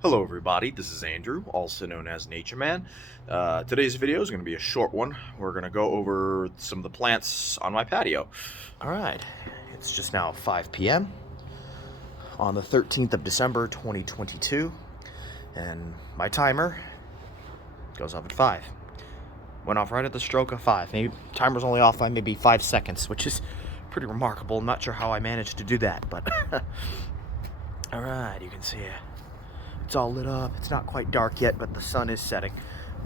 Hello everybody, this is Andrew, also known as NatureMan. Today's video is going to be a short one. We're going to go over some of the plants on my patio. Alright, it's just now 5 p.m. on the 13th of December 2022, and my timer goes off at 5. Went off right at the stroke of 5. Maybe timer's only off by maybe 5 seconds, which is pretty remarkable. I'm not sure how I managed to do that, but alright, you can see it. It's all lit up. It's not quite dark yet, but the sun is setting.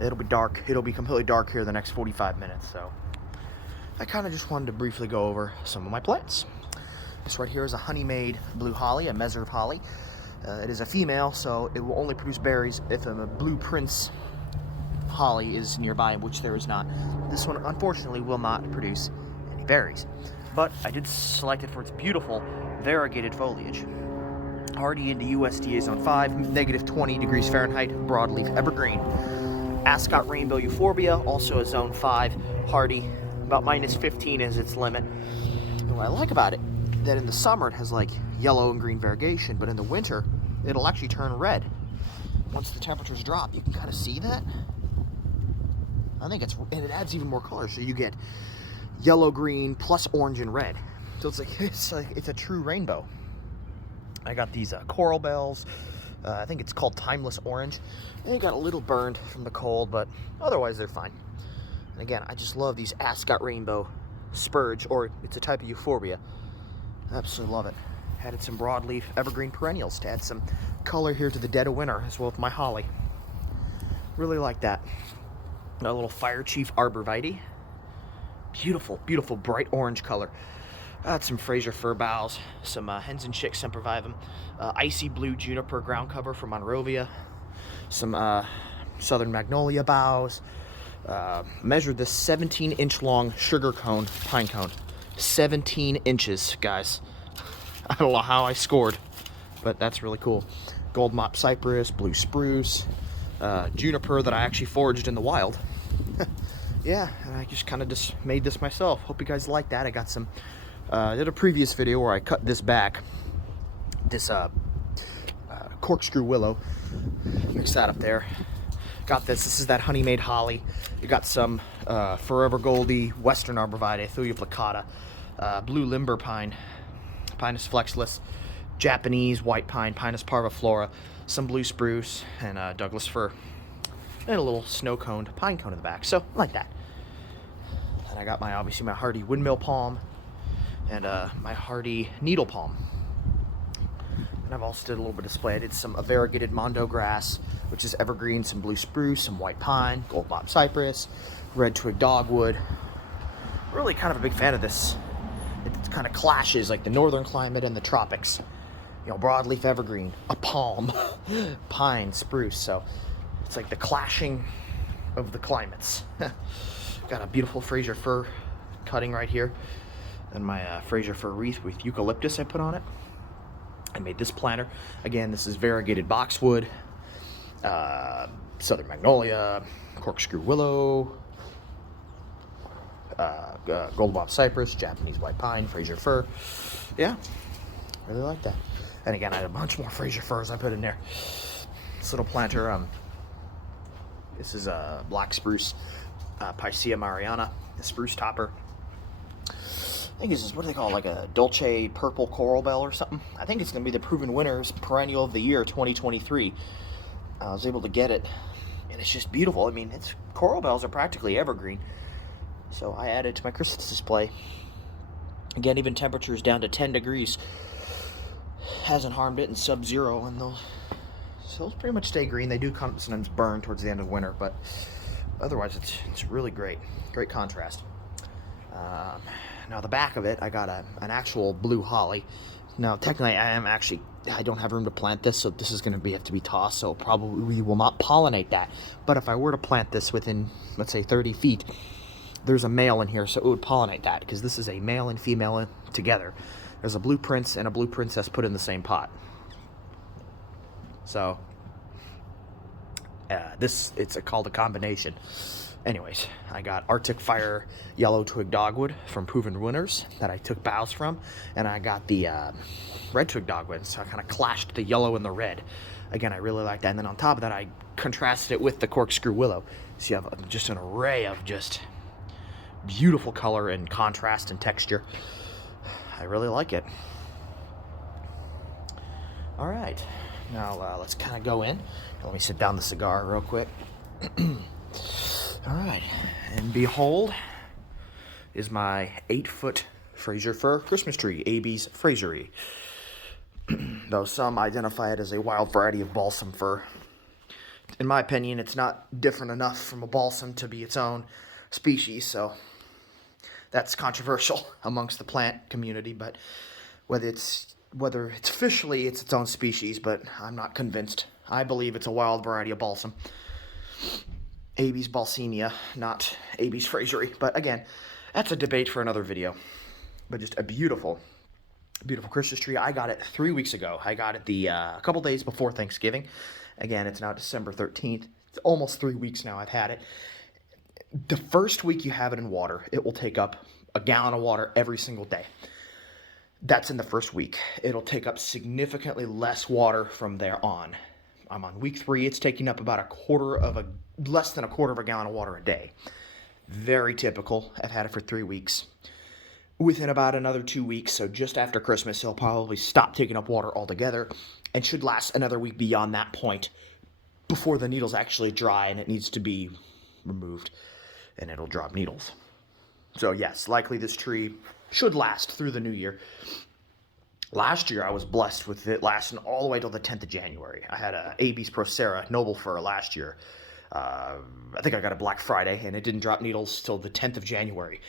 It'll be dark. It'll be completely dark here the next 45 minutes. So I kind of just wanted to briefly go over some of my plants. This right here is a honey-made blue holly, a measure of holly. It is a female, so it will only produce berries if a blue prince holly is nearby, which there is not. This one, unfortunately, will not produce any berries. But I did select it for its beautiful variegated foliage. Hardy into USDA Zone 5, negative 20 degrees Fahrenheit, broadleaf evergreen. Ascot Rainbow Euphorbia, also a Zone 5, hardy, about minus 15 is its limit. And what I like about it, that in the summer it has like yellow and green variegation, but in the winter it'll actually turn red. Once the temperatures drop, you can kind of see that. I think and it adds even more color, so you get yellow, green, plus orange and red. So it's a true rainbow. I got these coral bells. I think it's called Timeless Orange. They got a little burned from the cold, but otherwise they're fine. And again, I just love these Ascot Rainbow Spurge, or it's a type of Euphorbia. Absolutely love it. Added some broadleaf evergreen perennials to add some color here to the dead of winter, as well as my holly. Really like that. A little Fire Chief Arborvitae. Beautiful, beautiful bright orange color. Some Fraser fir boughs, some hens and chicks sempervivum, icy blue juniper ground cover from Monrovia, some southern magnolia boughs. Measured this 17-inch long sugar cone, pine cone. 17 inches, guys. I don't know how I scored, but that's really cool. Gold mop cypress, blue spruce, juniper that I actually foraged in the wild. Yeah, and I just kind of just made this myself. Hope you guys like that. I got some. I did a previous video where I cut this back, this corkscrew willow, mix that up there. Got this is that honey-made holly. You got some Forever Goldie, Western Arborvitae, Thuya plicata, blue limber pine, Pinus flexus, Japanese white pine, Pinus parviflora, some blue spruce, and Douglas fir, and a little snow-coned pine cone in the back, so like that. And I got obviously my hardy windmill palm, and my hardy needle palm. And I've also did a little bit of display. I did some variegated mondo grass, which is evergreen, some blue spruce, some white pine, gold mop cypress, red twig dogwood. Really kind of a big fan of this. It kind of clashes like the northern climate and the tropics. You know, broadleaf evergreen, a palm, pine, spruce. So it's like the clashing of the climates. Got a beautiful Fraser fir cutting right here. And my Fraser fir wreath with eucalyptus I put on it. I made this planter. Again, this is variegated boxwood, southern magnolia, corkscrew willow, gold mop cypress, Japanese white pine, Fraser fir. Yeah, really like that. And again, I had a bunch more Fraser firs I put in there. This little planter, this is a black spruce, Picea mariana, the spruce topper. I think this is, what do they call it, like a Dolce purple coral bell or something. I think it's going to be the proven winner's perennial of the year 2023. I was able to get it, and it's just beautiful. I mean, coral bells are practically evergreen. So I added it to my Christmas display. Again, even temperatures down to 10 degrees hasn't harmed it in sub-zero, and they'll pretty much stay green. They do sometimes burn towards the end of winter, but otherwise it's really great. Great contrast. Now the back of it, I got an actual blue holly. Now technically I don't have room to plant this, so this is going to have to be tossed, so probably we will not pollinate that. But if I were to plant this within, let's say, 30 feet, there's a male in here, so it would pollinate that, because this is a male and female together. There's a blue prince and a blue princess put in the same pot. So it's called a combination. Anyways, I got Arctic Fire Yellow Twig Dogwood from Proven Winners that I took boughs from, and I got the Red Twig Dogwood, so I kind of clashed the yellow and the red. Again, I really like that. And then on top of that, I contrasted it with the corkscrew willow. So you have just an array of just beautiful color and contrast and texture. I really like it. All right, now let's kind of go in. Let me sit down the cigar real quick. All right, and behold is my 8-foot Fraser fir Christmas tree, AB's Frasery. Though some identify it as a wild variety of balsam fir. In my opinion, it's not different enough from a balsam to be its own species, so that's controversial amongst the plant community. But whether it's officially it's its own species, but I'm not convinced. I believe it's a wild variety of balsam. Abies balsamia, not Abies Frasery. But again, that's a debate for another video. But just a beautiful, beautiful Christmas tree. I got it 3 weeks ago. I got it a couple days before Thanksgiving. Again, it's now December 13th. It's almost 3 weeks now I've had it. The first week you have it in water, it will take up a gallon of water every single day. That's in the first week. It'll take up significantly less water from there on. I'm on week 3. It's taking up about less than a quarter of a gallon of water a day. Very typical. I've had it for 3 weeks. Within about another 2 weeks, so just after Christmas, it'll probably stop taking up water altogether and should last another week beyond that point before the needles actually dry and it needs to be removed and it'll drop needles. So yes, likely this tree should last through the new year. Last year, I was blessed with it lasting all the way till the 10th of January. I had a Abies procera noble fir last year. I think I got it Black Friday, and it didn't drop needles till the 10th of January.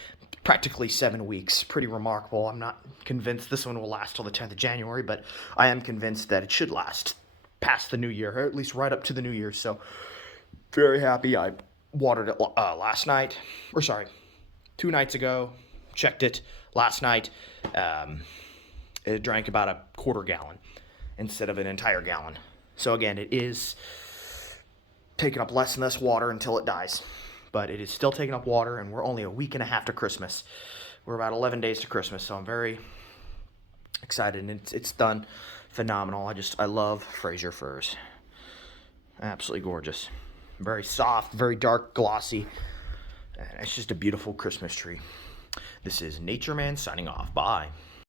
Practically 7 weeks. Pretty remarkable. I'm not convinced this one will last till the 10th of January, but I am convinced that it should last past the new year, or at least right up to the new year. So, very happy. I watered it last night, 2 nights ago. Checked it last night. It drank about a quarter gallon instead of an entire gallon. So again, it is taking up less and less water until it dies. But it is still taking up water, and we're only a week and a half to Christmas. We're about 11 days to Christmas, so I'm very excited, and it's done phenomenal. I love Fraser firs. Absolutely gorgeous. Very soft, very dark, glossy. And it's just a beautiful Christmas tree. This is NatureMan signing off. Bye.